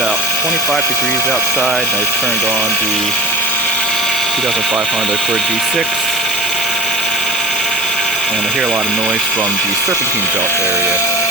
about 25 degrees outside, and I just turned on the 2500 Accord G6, and I hear a lot of noise from the Serpentine Belt area.